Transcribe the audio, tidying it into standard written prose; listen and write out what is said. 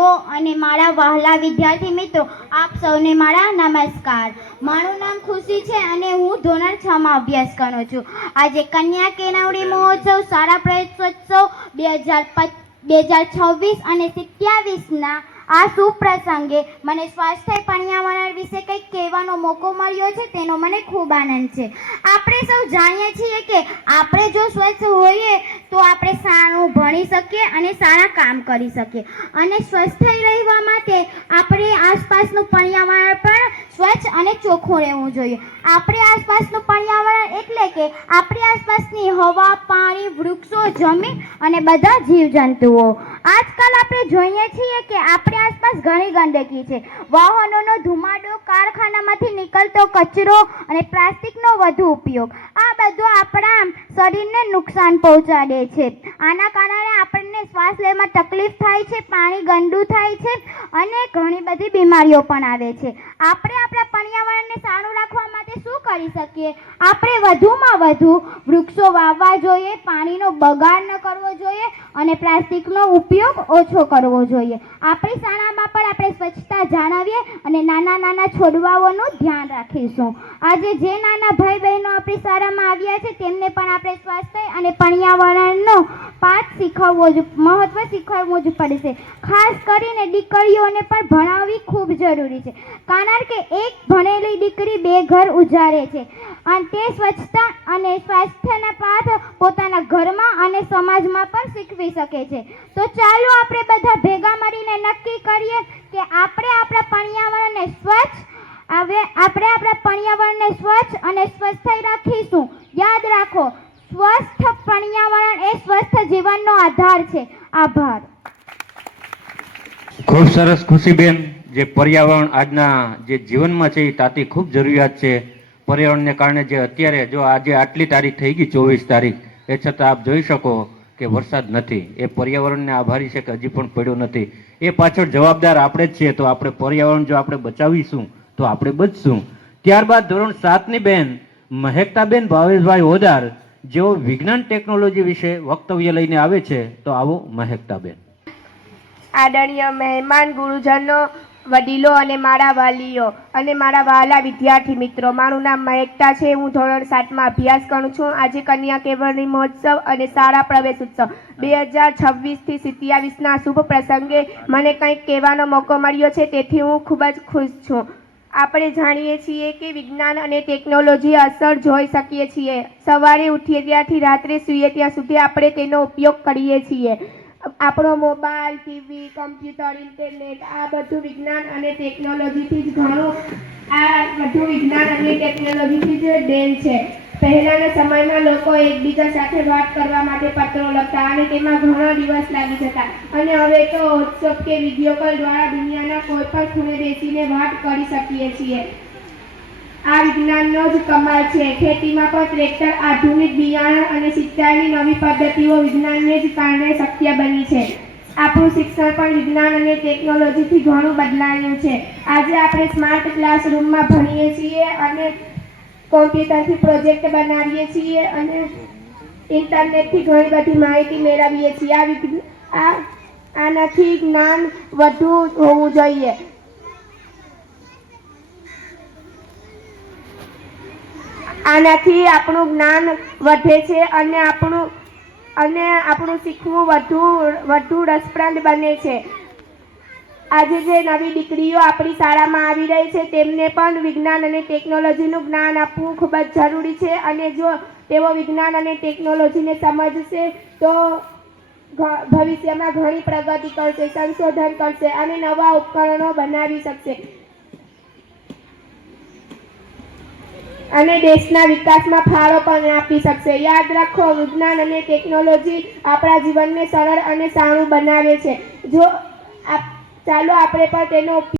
વાલીઓ અને મારા વહાલા વિદ્યાર્થી મિત્રો, આપ સૌને મારા નમસ્કાર. મારું નામ ખુશી છે અને હું ધોરણ 6 માં અભ્યાસ કરું છું. આજે કન્યા કેળવણી મહોત્સવ શાળા પ્રવેશોત્સવ 2026 અને 27ના આ શુભ પ્રસંગે મને સ્વાસ્થ્ય પર્યાવરણ વિશે કંઈક કહેવાનો મોકો મળ્યો છે, તેનો મને ખૂબ આનંદ છે. આપણે સૌ જાણીએ છીએ કે આપણે જો સ્વચ્છ હોઈએ તો આપણે સારું ભણી શકીએ અને સારા કામ કરી શકીએ. અને સ્વસ્થ રહેવા માટે આપણે આસપાસનું પર્યાવરણ પણ સ્વચ્છ અને ચોખ્ખું રહેવું જોઈએ. આપણે આસપાસનું પર્યાવરણ એટલે કે આપણી આસપાસની હવા, પાણી, વૃક્ષો, જમીન અને બધા જીવજંતુઓ. આજકાલ આપણે જોઈએ છીએ કે આપણી આસપાસ ઘણી ગંદકી છે. વાહનોનો ધુમાડો, કારખાનામાંથી નીકળતો કચરો અને પ્લાસ્ટિકનો વધુ ઉપયોગ, આ બધું આપણા શરીરને નુકસાન પહોંચાડે છે. આના કારણે આપણને શ્વાસ લેવામાં તકલીફ થાય છે, પાણી ગંદુ થાય છે અને ઘણી બધી બીમારીઓ પણ આવે છે. આપણે આપણા પર્યાવરણને સારું રાખવા માટે શું કરી શકીએ? આપણે વધુમાં વધુ વૃક્ષો વાવવા જોઈએ, પાણીનો બગાડ ન કરવો જોઈએ અને પ્લાસ્ટિકનો ઉપયોગ ઓછો કરવો જોઈએ. આપણી શાળામાં પણ આપણે સ્વચ્છતા જાળવીએ અને નાના નાના છોડવાઓનું ધ્યાન રાખીશું. આજે જે નાના ભાઈ બહેનો આપણી શાળામાં આવ્યા છે તેમને પણ આપણે સ્વાસ્થ્ય અને પર્યાવરણનો પાઠ મહત્વ શીખવવું જ પડશે. ખાસ કરીને દીકરીઓને પણ ભણાવવી ખૂબ જરૂરી છે, કારણ કે એક ભણેલી દીકરી 2 ઘર ઉજાડે છે અને તે સ્વચ્છતા અને સ્વાસ્થ્યના પાઠ પોતાના ઘરમાં અને સમાજમાં પણ શીખવી શકે છે. તો ચાલો આપણે બધા ભેગા મળીને નક્કી કરીએ કે આપણે આપણા પર્યાવરણને સ્વચ્છ અને સ્વસ્થ રાખીશું. યાદ રાખો, સ્વસ્થ પર્યાવરણ એ સ્વસ્થ જીવનનો આધાર છે. આભાર. ખૂબ સરસ ખુશીબેન. જે પર્યાવરણ આજના જે જીવનમાં છે એ તાતી ખૂબ જરૂરિયાત છે. પર્યાવરણને કારણે જે અત્યારે જો આજે આટલી તારીખ થઈ ગઈ 24 તારીખ, એ છતાં આપ જોઈ શકો કે વરસાદ નથી. એ પર્યાવરણને આભારી છે કે હજી પણ પડ્યો નથી. એ પાછળ જવાબદાર આપણે જ છીએ. તો આપણે પર્યાવરણ જો આપણે બચાવીશું તો આપણે બચશું. ત્યારબાદ ધોરણ 7ની બેન મહેકતાબેન ભાવેશભાઈ હોદાર, જેઓ વિજ્ઞાન ટેકનોલોજી વિશે વક્તવ્ય લઈને આવે છે. તો આવો મહેકતાબેન. આદરણીય મહેમાન, ગુરુજનો, વડીલો અને મારા વાલીઓ અને મારા વહાલા વિદ્યાર્થી મિત્રો, મારું નામ મહેકતા છે. હું ધોરણ 7માં અભ્યાસ કરું છું. આજે કન્યા કેળવણી મહોત્સવ અને શાળા પ્રવેશ ઉત્સવ 2026થી 27ના શુભ પ્રસંગે મને કંઈક કહેવાનો મોકો મળ્યો છે, તેથી હું ખૂબ જ ખુશ છું. આપણે જાણીએ છીએ કે વિજ્ઞાન અને ટેકનોલોજી અસર જોઈ શકીએ છીએ. સવારે ઉઠીએ ત્યાંથી રાત્રે સૂઈએ ત્યાં સુધી આપણે તેનો ઉપયોગ કરીએ છીએ. આપણો મોબાઈલ, ટીવી, કમ્પ્યુટર, ઇન્ટરનેટ, આ બધું વિજ્ઞાન અને ટેકનોલોજીથી જ દેન છે. પહેલાંના સમયમાં લોકો એકબીજા સાથે વાત કરવા માટે પત્રો લખતા અને તેમાં ઘણો દિવસ લાગી જતા, અને હવે તો વોટ્સઅપ કે વિડીયો કોલ દ્વારા દુનિયાના કોઈ પણ ખૂણે બેસીને વાત કરી શકીએ છીએ. આ વિજ્ઞાનનો જ કમાલ છે. ખેતીમાં પણ ટ્રેક્ટર, આધુનિક બિયારણ અને સિંચાઈની નવી પદ્ધતિઓ વિજ્ઞાનને જ કારણે શક્ય બની છે. આપણું શિક્ષણ પણ વિજ્ઞાન અને ટેકનોલોજીથી ઘણું બદલાયું છે. આજે આપણે સ્માર્ટ ક્લાસરૂમમાં ભણીએ છીએ અને કોમ્પ્યુટરથી પ્રોજેક્ટ બનાવીએ છીએ અને ઇન્ટરનેટથી ઘણી બધી માહિતી મેળવીએ છીએ. આનાથી જ્ઞાન વધુ હોવું જોઈએ. આનાથી આપણું જ્ઞાન વધે છે અને આપણું શીખવું વધુ રસપ્રદ બને છે. આજે જે નવી દીકરીઓ આપણી શાળામાં આવી રહી છે તેમને પણ વિજ્ઞાન અને ટેકનોલોજીનું જ્ઞાન આપવું ખૂબ જ જરૂરી છે. અને જો તેઓ વિજ્ઞાન અને ટેકનોલોજીને સમજશે તો ભવિષ્યમાં ઘણી પ્રગતિ કરશે, સંશોધન કરશે અને નવા ઉપકરણો બનાવી શકશે અને દેશના વિકાસમાં ફાળો પણ આપી શકશે. યાદ રાખો, વિજ્ઞાન અને ટેકનોલોજી આપણા જીવનને સરળ અને સારું બનાવે છે. ચાલો આપણે પણ તેનો